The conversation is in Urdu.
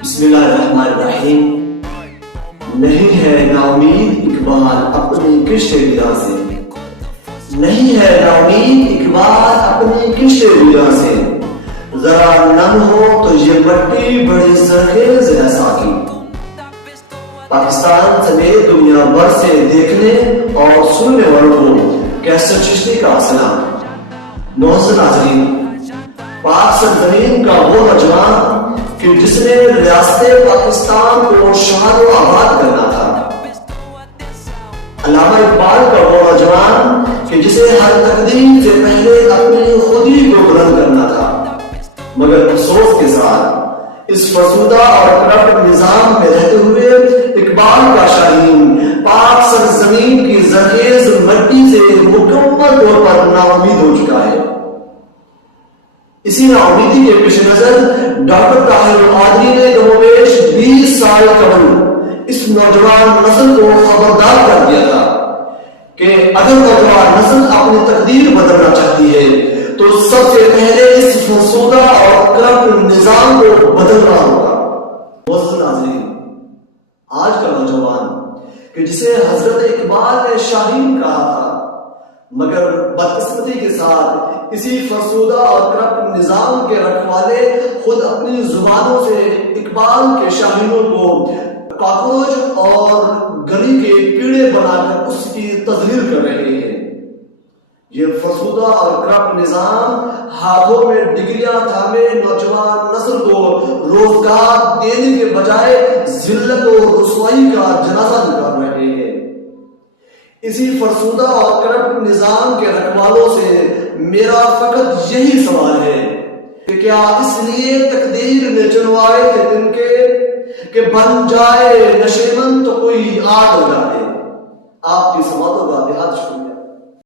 بسم اللہ الرحمن الرحیم۔ نہیں ہے نا امید اقبال اپنی کشت ویراں سے، نہیں ہے نا امید اقبال اپنی کشت ویراں سے، ذرا نم ہو تو یہ مٹی بڑی سرخیز ہے ساقی۔ پاکستان سمیت دنیا بھر سے دیکھنے اور سننے والوں کو کیسر چشتی کا سلام۔ محسن ناظرین، پاک سرزمین کا وہ نوجوان کہ جس نے ریاست پاکستان کو شاد و آباد کرنا تھا، علامہ اقبال کا وہ نوجوان کہ جسے ہر تقدیر سے پہلے اپنی خودی کو بلند کرنا تھا، مگر افسوس کے ساتھ اس فرسودہ اور کرپٹ نظام میں رہتے ہوئے اقبال کا شاہین پاک سرزمین کی زرخیز مٹی سے مکمل طور پر ناامید ہو چکا ہے۔ اسی ناامیدی کے پیش نظر ڈاکٹر طاہر القادری نے کموبیش 20 سال قبل اس نوجوان نسل کو خبردار کر دیا تھا کہ اگر نوجوان نسل اپنی تقدیر بدلنا چاہتی ہے تو سب سے پہلے اس فرسودہ اور کرپٹ نظام کو بدلنا ہوگا۔ محترم ناظرین، آج کا نوجوان کہ جسے حضرت اقبال نے شاہین کہا تھا، مگر بدقسمتی کے ساتھ اسی فرسودہ اور کرپٹ نظام کے رکھوالے خود اپنی زبانوں سے اقبال کے شاہینوں کو کاکروچ اور گلی کے کیڑے بنا کر اس کی تذلیل کر رہے ہیں۔ یہ فرسودہ اور کرپٹ نظام ہاتھوں میں ڈگریاں تھامے نوجوان نسل کو روزگار دینے کے بجائے ذلت و رسوائی کا جنازہ نکال رہے ہیں۔ اسی فرسودہ اور کرپٹ نظام کے رکھوالوں سے میرا فقط یہی سوال ہے کہ کیا اس لیے تقدیر نے چنوائے تھے دن کے کہ بن جائے نشیمن تو کوئی آگ لگا دے؟ آپ کی سماعتوں کا بہت شکریہ۔